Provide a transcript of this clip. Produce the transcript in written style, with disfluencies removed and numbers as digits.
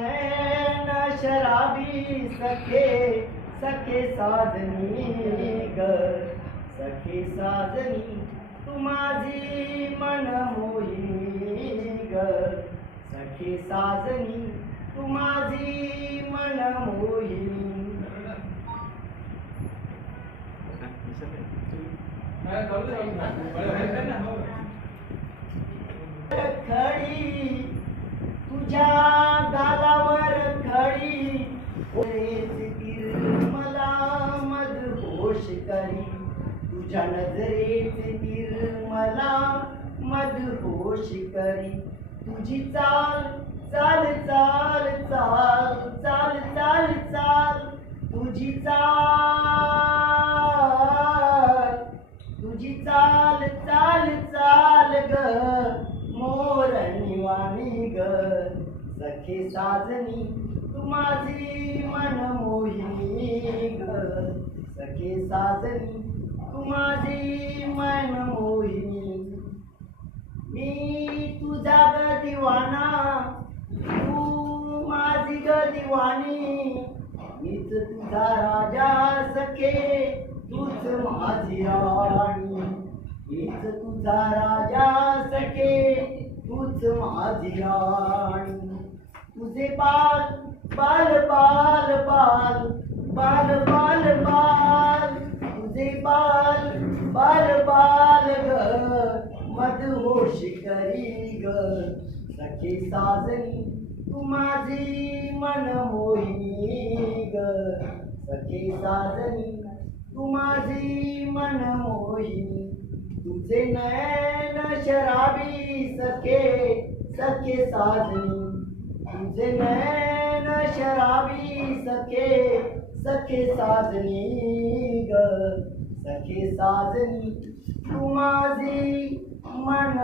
नैन शराबी सखे सखे साजनी ग सखे साजनी तू माझी मन मोहिनी ग सखे साजनी तू माझी मन मोहिनी. खडी तुझ्या गालावर खडी मला मदहोश करी तुझ्या नजरेचे तीर मला मदहोश करी तुझी चाल चाल चाल चाल चाल चाल चाल तुझी चाल तुझी चाल चाल चाल ग मोरणीवाणी ग सखे साजनी तू माझी मन मोहिनी ग सखे साजनी तू माझी मन मोहिनी. मी तुझा ग दिवाना तू माझी ग दिवाणी मीच तुझा राजा सखे तूच माझी राणी मीच तुझा राजा सखे तूच माझी राणी. तुझे बाल बाल बाल बाल बाल बाल बाल तुझे बाल बाल बाल ग मदहोश करी ग सखे साजनी तू माझी मन मोहिनी ग सखे साजनी तू माझी मन मोहिनी. तुझे नैन शराबी सखे सखे साजनी तुझे नैन शराबी सखे सखे साजनी ग सखे साजनी तू माझी मन